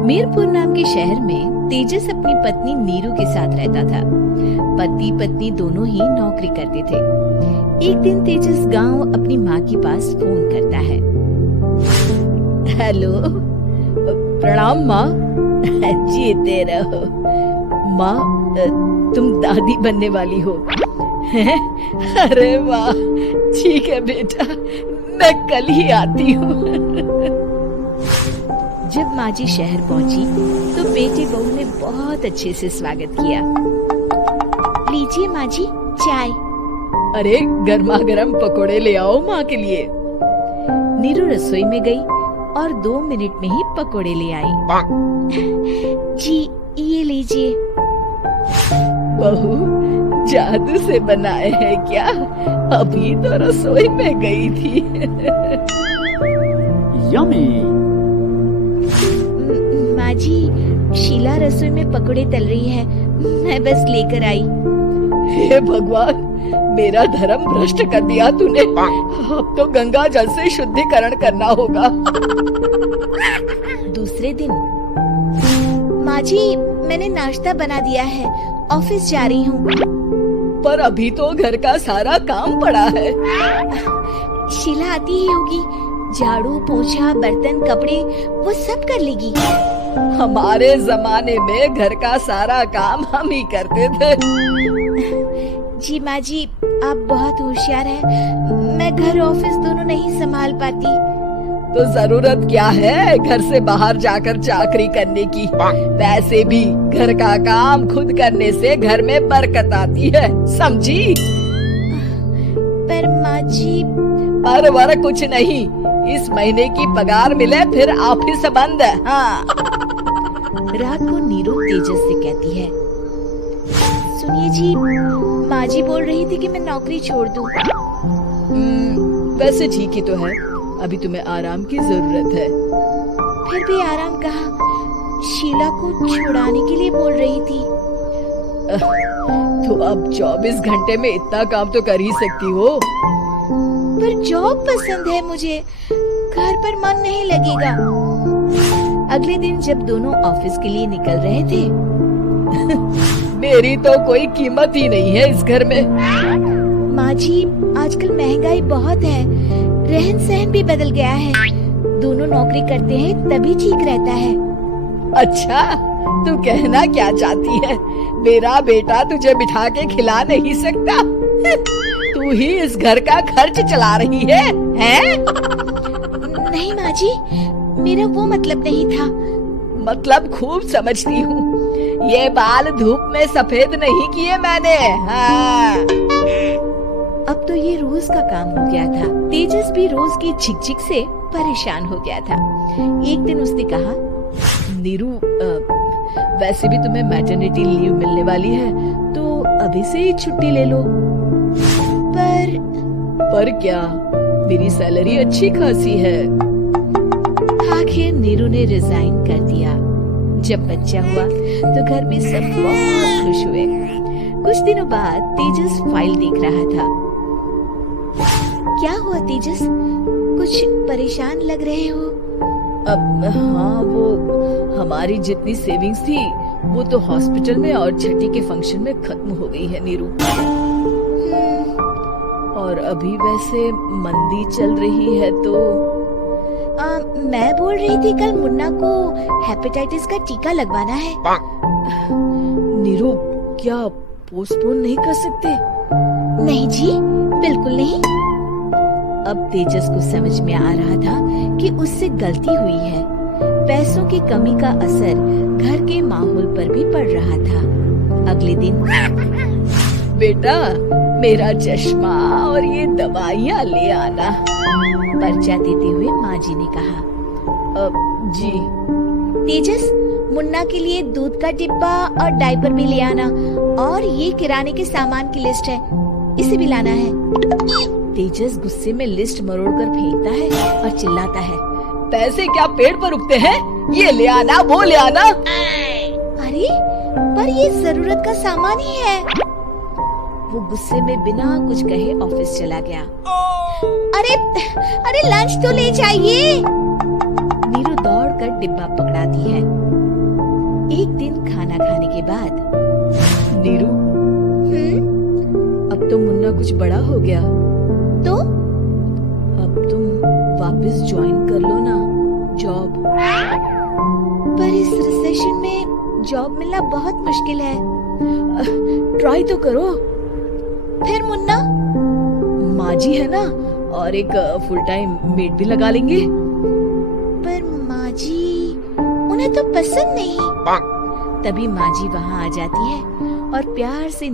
मीरपुर नाम के शहर में तेजस अपनी पत्नी नीरू के साथ रहता था। पति पत्नी दोनों ही नौकरी करते थे। एक दिन तेजस गांव अपनी माँ के पास फोन करता है। हेलो, प्रणाम माँ। जीते रहो माँ, तुम दादी बनने वाली हो। अरे वाह, ठीक है बेटा, मैं कल ही आती हूँ। जब माँ जी शहर पहुँची तो बेटे बहू ने बहुत अच्छे से स्वागत किया। लीजिए माँ जी चाय। अरे गर्मा गर्म पकोड़े ले आओ माँ के लिए। नीरू रसोई में गई और 2 मिनट में ही पकोड़े ले आई। जी ये लीजिए। बहू जादू से बनाए हैं क्या? अभी तो रसोई में गई थी। यम्मी। माँ जी, शीला रसोई में पकोड़े तल रही है, मैं बस लेकर आई। हे भगवान, मेरा धर्म भ्रष्ट कर दिया तूने। अब तो गंगा जल से शुद्धिकरण करना होगा। दूसरे दिन, माँ जी मैंने नाश्ता बना दिया है, ऑफिस जा रही हूँ। पर अभी तो घर का सारा काम पड़ा है। शीला आती ही होगी, झाड़ू पोछा बर्तन कपड़े वो सब कर लेगी। हमारे जमाने में घर का सारा काम हम ही करते थे। जी माँ जी, आप बहुत होशियार हैं, मैं घर ऑफिस दोनों नहीं संभाल पाती। तो जरूरत क्या है घर से बाहर जाकर चाकरी करने की? वैसे भी घर का काम खुद करने से घर में बरकत आती है, समझी? पर माँ जी। पर वर कुछ नहीं, इस महीने की पगार मिले फिर ऑफिस बंद है। हाँ। रात को नीरू तेजस से कहती है, सुनिए जी, माँ जी बोल रही थी कि मैं नौकरी छोड़ दूं। वैसे ठीक ही तो है, अभी तुम्हें आराम की जरूरत है। फिर भी आराम कहाँ, शीला को छुड़ाने के लिए बोल रही थी। तो अब 24 घंटे में इतना काम तो कर ही सकती हो। पर जॉब पसंद है मुझे, घर पर मन नहीं लगेगा। अगले दिन जब दोनों ऑफिस के लिए निकल रहे थे, मेरी तो कोई कीमत ही नहीं है इस घर में। माँ जी, आजकल महंगाई बहुत है, रहन सहन भी बदल गया है। दोनों नौकरी करते हैं तभी ठीक रहता है। अच्छा, तू कहना क्या चाहती है? मेरा बेटा तुझे बिठा के खिला नहीं सकता? तू ही इस घर का खर्च चला रही है, हैं? नहीं माँ जी, मेरा वो मतलब नहीं था। मतलब खूब समझती हूँ, ये बाल धूप में सफेद नहीं किए मैंने। हाँ। अब तो ये रोज का काम हो गया था। तेजस भी रोज की झिकझिक से परेशान हो गया था। एक दिन उसने कहा, नीरू, वैसे भी तुम्हें मैटरनिटी लीव मिलने वाली है, तो अभी से ही छुट्टी ले लो। पर क्या, मेरी सैलरी अच्छी खासी है। आखिर नीरू ने रिजाइन कर दिया। जब बच्चा हुआ तो घर में सब बहुत खुश हुए। कुछ दिनों बाद तेजस फाइल देख रहा था। क्या हुआ तेजस, कुछ परेशान लग रहे हो? अब हाँ, वो हमारी जितनी सेविंग्स थी वो तो हॉस्पिटल में और छठी के फंक्शन में खत्म हो गई है नीरू। और अभी वैसे मंदी चल रही है तो मैं बोल रही थी कल मुन्ना को हेपेटाइटिस का टीका लगवाना है। नीरू, क्या पोस्टपोन नहीं कर सकते? नहीं जी, बिल्कुल नहीं। अब तेजस को समझ में आ रहा था कि उससे गलती हुई है। पैसों की कमी का असर घर के माहौल पर भी पड़ रहा था। अगले दिन, बेटा मेरा चश्मा और ये दवाइयाँ ले आना, पर्चा देते हुए माँ जी ने कहा। जी। तेजस, मुन्ना के लिए दूध का डिब्बा और डायपर भी ले आना, और ये किराने के सामान की लिस्ट है, इसे भी लाना है। तेजस गुस्से में लिस्ट मरोड़कर फेंकता है और चिल्लाता है, पैसे क्या पेड़ पर उगते हैं? ये ले आना, वो ले आना। अरे पर ये जरूरत का सामान ही है। वो गुस्से में बिना कुछ कहे ऑफिस चला गया। अरे अरे लंच तो ले जाइए। नीरू दौड़कर डिब्बा पकड़ाती है। एक दिन खाना खाने के बाद, नीरू, अब तो मुन्ना कुछ बड़ा हो गया, तो अब तुम वापस ज्वाइन कर लो ना जॉब। पर इस रिसेशन में जॉब मिलना बहुत मुश्किल है। ट्राई तो करो। फिर मुन्ना, माँ जी है ना, और एक फुल टाइम मेड भी लगा लेंगे। पर माँ जी, उन्हें तो पसंद नहीं। तभी माँ जी वहाँ आ जाती है और प्यार से